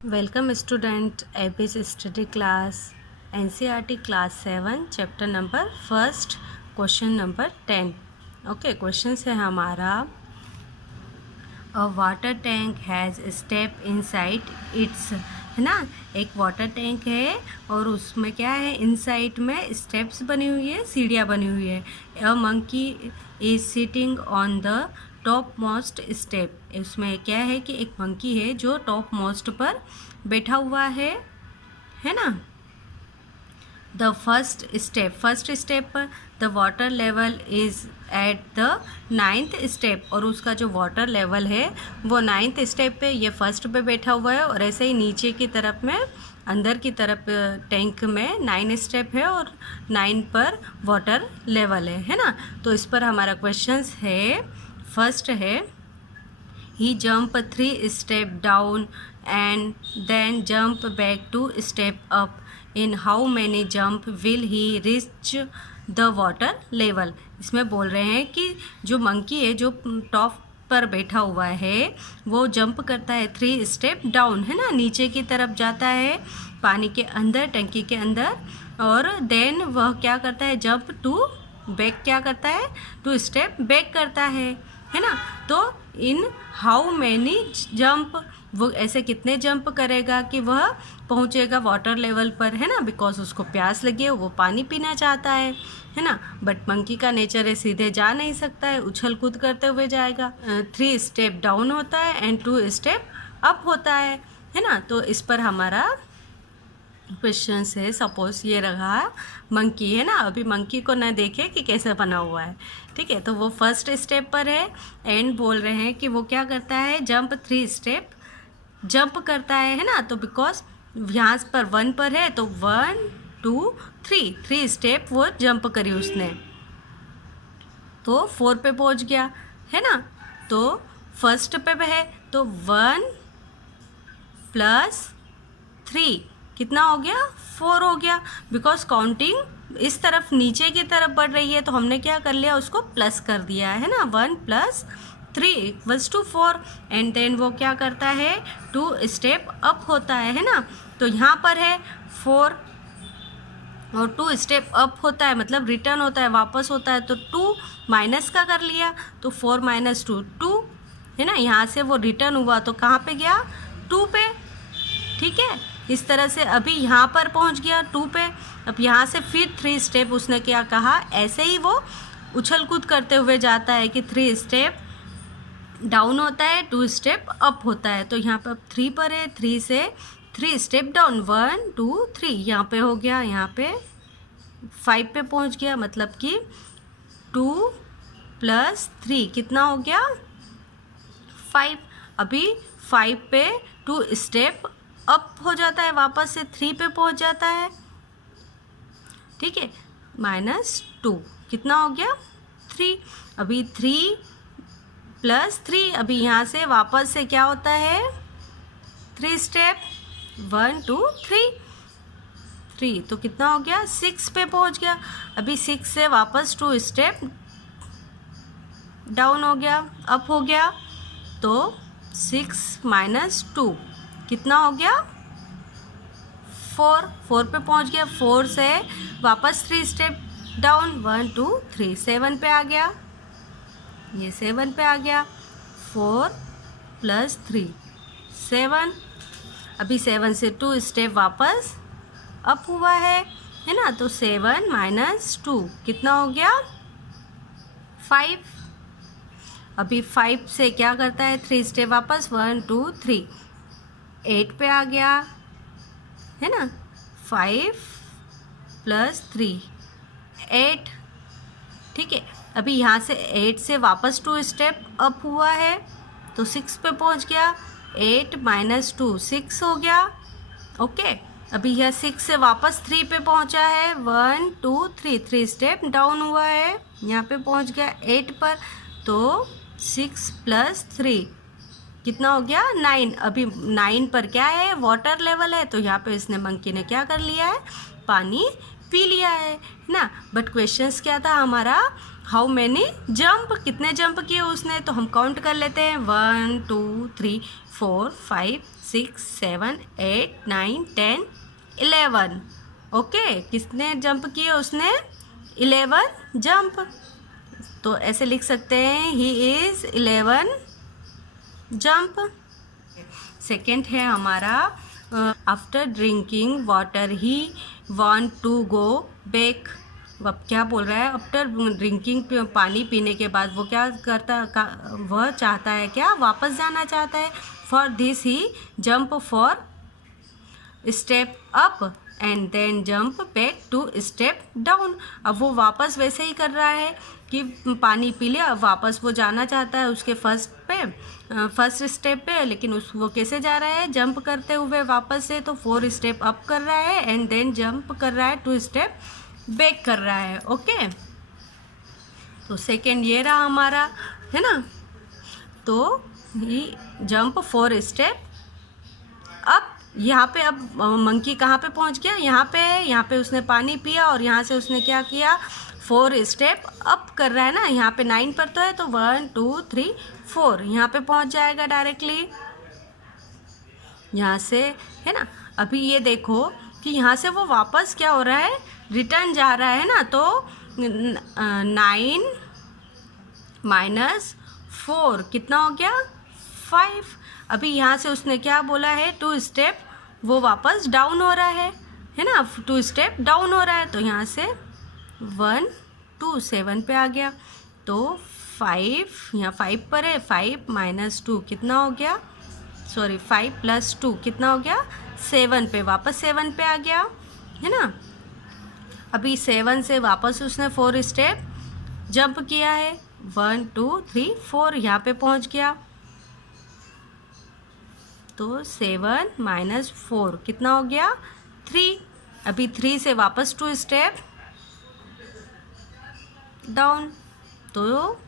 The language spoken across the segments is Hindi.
Welcome student, APS study class, NCERT class 7 chapter number first question number 10. Okay, question है हमारा अ water tank has step inside it's, है ना। एक वाटर टैंक है और उसमें क्या है, इनसाइड में स्टेप्स बनी हुई है, सीढ़ियाँ बनी हुई है। A monkey is sitting on the top most step. उसमें क्या है कि एक मंकी है जो टॉप मोस्ट पर बैठा हुआ है ना। द फर्स्ट स्टेप पर the water level is at the 9th step, और उसका जो वाटर लेवल है वो 9th स्टेप पे, ये फर्स्ट पे बैठा हुआ है। और ऐसे ही नीचे की तरफ में, अंदर की तरफ टैंक में 9 स्टेप है और 9 पर वाटर लेवल है ना। तो इस पर हमारा क्वेश्चन है, फर्स्ट है he jump 3 step down and then jump back 2 step up. In how many jump will he reach the water level? इसमें बोल रहे हैं कि जो मंकी है जो टॉप पर बैठा हुआ है वो जंप करता है 3 स्टेप डाउन, है ना, नीचे की तरफ जाता है पानी के अंदर, टंकी के अंदर। और देन वह क्या करता है, जंप टू बैक, क्या करता है, 2 स्टेप बैक करता है ना। तो इन हाउ मैनी जंप, वो ऐसे कितने जंप करेगा कि वह पहुंचेगा वाटर लेवल पर, है ना। बिकॉज उसको प्यास लगी है, वो पानी पीना चाहता है ना। बट मंकी का नेचर है सीधे जा नहीं सकता है, उछल कूद करते हुए जाएगा। 3 स्टेप डाउन होता है एंड 2 स्टेप अप होता है ना। तो इस पर हमारा क्वेश्चन है, सपोज ये रहा मंकी, है ना। अभी मंकी को ना देखे कि कैसे बना हुआ है, ठीक है। तो वो फर्स्ट स्टेप पर है एंड बोल रहे हैं कि वो क्या करता है, जंप 3 स्टेप जंप करता है ना। तो बिकॉज यहाँ पर 1 पर है तो 1 2 3 स्टेप वो जंप करी उसने, तो 4 पे पहुँच गया, है ना। तो फर्स्ट पे है तो 1 + 3 कितना हो गया, 4 हो गया। बिकॉज काउंटिंग इस तरफ नीचे की तरफ बढ़ रही है तो हमने क्या कर लिया, उसको प्लस कर दिया है ना। 1 + 3 = 4 एंड देन वो क्या करता है, 2 स्टेप अप होता है ना। तो यहाँ पर है 4 और 2 स्टेप अप होता है, मतलब रिटर्न होता है, वापस होता है। तो 2 माइनस का कर लिया तो 4 - 2 2, है ना। यहाँ से वो रिटर्न हुआ तो कहाँ पे गया, 2 पे, ठीक है। इस तरह से अभी यहाँ पर पहुँच गया 2 पे। अब यहाँ से फिर 3 स्टेप उसने क्या कहा, ऐसे ही वो उछल कूद करते हुए जाता है कि 3 स्टेप डाउन होता है, 2 स्टेप अप होता है। तो यहाँ पर 3 पर है, 3 से 3 स्टेप डाउन, 1 2 3, यहाँ पे हो गया, यहाँ पे 5 पे पहुँच गया, मतलब कि 2 + 3 कितना हो गया, 5। अभी 5 पे 2 स्टेप अप हो जाता है, वापस से 3 पे पहुंच जाता है, ठीक है। -2 कितना हो गया, 3। अभी 3 + 3, अभी यहाँ से वापस से क्या होता है, 3 स्टेप, 1 2 3 तो कितना हो गया, 6 पे पहुंच गया। अभी 6 से वापस 2 स्टेप डाउन हो गया, अप हो गया। तो 6 - 2 कितना हो गया, 4 पे पहुंच गया। 4 से वापस 3 स्टेप डाउन, 1 2 3 7 पे आ गया, ये 7 पे आ गया। 4 + 3 7, अभी 7 से 2 स्टेप वापस अप हुआ है ना। तो 7 - 2 कितना हो गया, 5। अभी 5 से क्या करता है, 3 स्टेप वापस, 1 2 3 8 पे आ गया, है ना। 5 + 3 8, ठीक है। अभी यहाँ से 8 से वापस 2 स्टेप अप हुआ है तो 6 पे पहुँच गया, 8 - 2 6 हो गया, ओके। अभी यह 6 से वापस 3 पे पहुँचा है, 1 2 3 स्टेप डाउन हुआ है, यहाँ पे पहुँच गया 8 पर। तो 6 + 3 कितना हो गया, 9। अभी 9 पर क्या है, वाटर लेवल है, तो यहाँ पे इसने, मंकी ने क्या कर लिया है, पानी पी लिया है ना। बट क्वेश्चंस क्या था हमारा, हाउ मैनी जंप, कितने जंप किए उसने। तो हम काउंट कर लेते हैं, 1 2 3 4 5 6 7 8 9 10 11। ओके, किसने जंप किए? उसने 11 जंप। तो ऐसे लिख सकते हैं ही इज़ 11 जंप। सेकेंड है हमारा after drinking water he want to go back. अब क्या बोल रहा है? आफ्टर ड्रिंकिंग, पानी पीने के बाद वो क्या करता, वह चाहता है क्या? वापस जाना चाहता है। For this he jump for step up and then jump back to step down. अब वो वापस वैसे ही कर रहा है कि पानी पी लिया, अब वापस वो जाना चाहता है उसके फर्स्ट स्टेप पे, लेकिन वो कैसे जा रहा है? जंप करते हुए वापस से। तो 4 स्टेप अप कर रहा है एंड देन जंप कर रहा है, 2 स्टेप बैक कर रहा है। ओके, तो सेकेंड ये रहा हमारा, है ना। तो ही जंप 4 स्टेप अप। यहाँ पे अब मंकी कहाँ पे पहुँच गया? यहाँ पे उसने पानी पिया और यहाँ से उसने क्या किया? 4 स्टेप अप कर रहा है ना। यहाँ पे 9 पर तो है, तो 1 2 3 4 यहाँ पे पहुँच जाएगा डायरेक्टली यहाँ से, है ना। अभी ये देखो कि यहाँ से वो वापस क्या हो रहा है? रिटर्न जा रहा है ना। तो 9 - 4 कितना हो गया? 5। अभी यहाँ से उसने क्या बोला है? 2 स्टेप वो वापस डाउन हो रहा है ना। 2 स्टेप डाउन हो रहा है, तो यहाँ से 1 2 7 पे आ गया। तो 5 यहाँ 5 पर है, 5 - 2 कितना हो गया? सॉरी 5 + 2 कितना हो गया? 7 पे, वापस 7 पे आ गया, है ना। अभी 7 से वापस उसने 4 स्टेप जंप किया है, 1 2 3 4 यहाँ पे पहुँच गया। तो 7 - 4 कितना हो गया? 3। अभी 3 से वापस 2 स्टेप डाउन, तो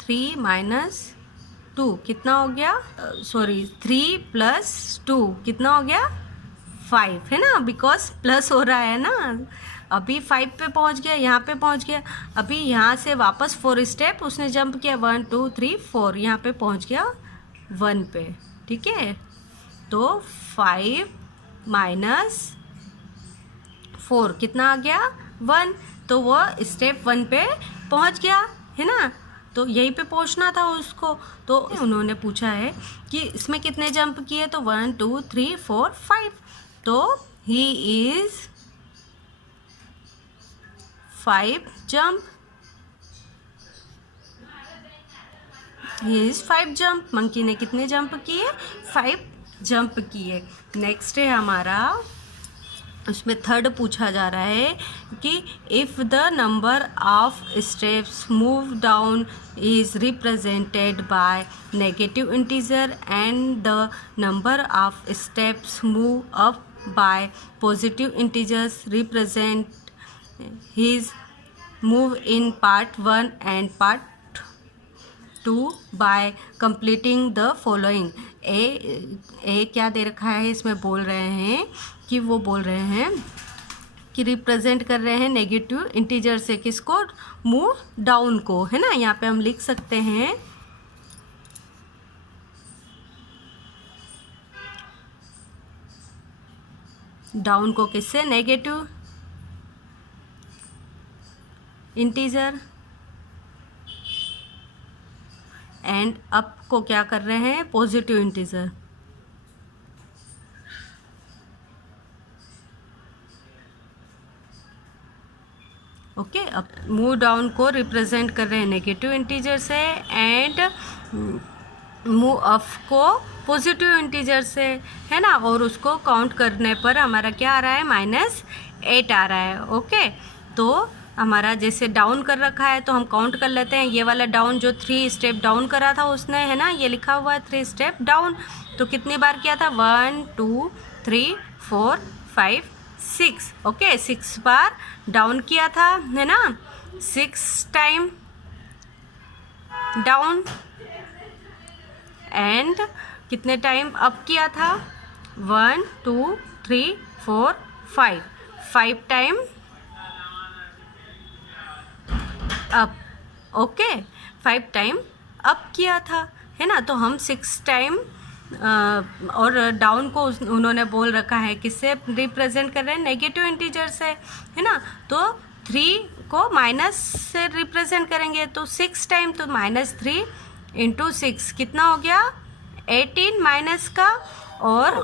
3 - 2 कितना हो गया? सॉरी 3 + 2 कितना हो गया? 5, है ना, बिकॉज प्लस हो रहा है ना। अभी 5 पे पहुंच गया, यहाँ पे पहुंच गया। अभी यहाँ से वापस 4 स्टेप उसने जंप किया, 1 2 3 4 यहाँ पे पहुंच गया 1 पे, ठीक है। तो 5 - 4 कितना आ गया? 1। तो वो स्टेप 1 पे पहुंच गया, है ना। तो यहीं पे पहुंचना था उसको। तो उन्होंने पूछा है कि इसमें कितने जंप किए? तो 1 2 3 4 5। तो he is 5 jump. He is 5 jump. Monkey ने कितने जंप किए? 5 जंप किए। नेक्स्ट है हमारा, उसमें थर्ड पूछा जा रहा है कि if the number of steps move down is represented by negative integer and the number of steps move up by positive integers, represent his move in part 1 and part 2 by completing the following. ए क्या दे रखा है? इसमें बोल रहे हैं कि वो बोल रहे हैं कि रिप्रेजेंट कर रहे हैं नेगेटिव इंटीजर से किसको? मूव डाउन को, है ना। यहाँ पे हम लिख सकते हैं डाउन को किससे? नेगेटिव इंटीजर, एंड अप को क्या कर रहे हैं? Positive integer. ओके, अब मूव डाउन को रिप्रेजेंट कर रहे हैं नेगेटिव इंटीजर से एंड मूव अप को पॉजिटिव इंटीजर से, है ना। और उसको काउंट करने पर हमारा क्या आ रहा है? -8 आ रहा है। ओके, तो हमारा जैसे डाउन कर रखा है तो हम काउंट कर लेते हैं। ये वाला डाउन जो 3 स्टेप डाउन करा था उसने, है ना, ये लिखा हुआ है 3 स्टेप डाउन। तो कितनी बार किया था? 1 2 3 4 5 6। ओके, 6 बार डाउन किया था, है ना। 6 टाइम डाउन एंड कितने टाइम अप किया था? 1 2 3 4 5 5 time up. Okay, 5 time up किया था, है ना। तो हम 6 टाइम और डाउन को उन्होंने बोल रखा है किससे रिप्रेजेंट कर रहे हैं, नेगेटिव इंटीजर से, है ना। तो 3 को माइनस से रिप्रेजेंट करेंगे, तो 6 टाइम, तो -3 × 6 कितना हो गया 18 माइनस का, और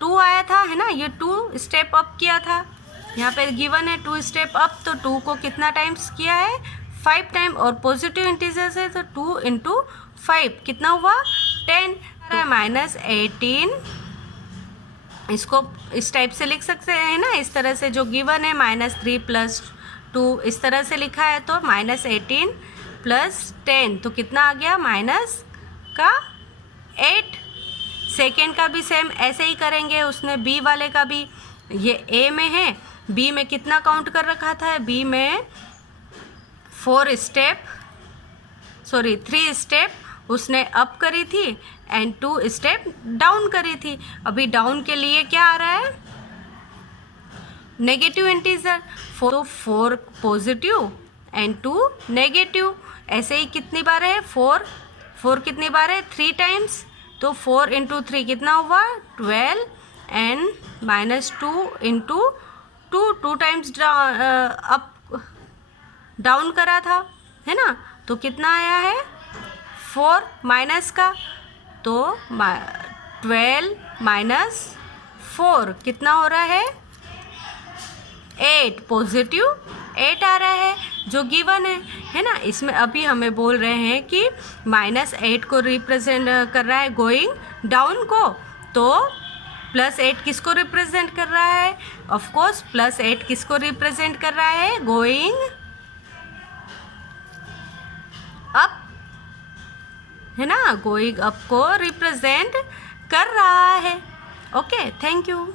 2 आया था, है ना, ये 2 स्टेप अप किया था, यहाँ पे गिवन है 2 स्टेप अप, तो 2 को कितना टाइम्स किया है 5 टाइम, और पॉजिटिव इंटीजर से तो 2 × 5 कितना हुआ 10, -18, इसको इस टाइप से लिख सकते हैं ना, इस तरह से जो गिवन है -3 + 2 इस तरह से लिखा है, तो -18 + 10 तो कितना आ गया -8। सेकेंड का भी सेम ऐसे ही करेंगे, उसने बी वाले का भी, ये ए में है, बी में कितना काउंट कर रखा था, बी में 3 स्टेप उसने अप करी थी एंड 2 स्टेप डाउन करी थी। अभी डाउन के लिए क्या आ रहा है नेगेटिव इंटीजर, तो 4 पॉजिटिव एंड 2 नेगेटिव, ऐसे ही कितनी बार है 4 कितनी बार है 3 टाइम्स, तो 4 × 3 कितना हुआ 12 एंड -2 × 2 टाइम्स अप डाउन करा था, है ना, तो कितना आया है 4 माइनस का, तो 12 - 4 कितना हो रहा है 8, पॉजिटिव 8 आ रहा है जो गिवन है ना। इसमें अभी हमें बोल रहे हैं कि -8 को रिप्रेजेंट कर रहा है गोइंग डाउन को, तो +8 किसको रिप्रेजेंट कर रहा है, ऑफ कोर्स +8 किसको रिप्रेजेंट कर रहा है गोइंग अप, है ना, गोइंग अप को रिप्रेजेंट कर रहा है। Okay, thank you.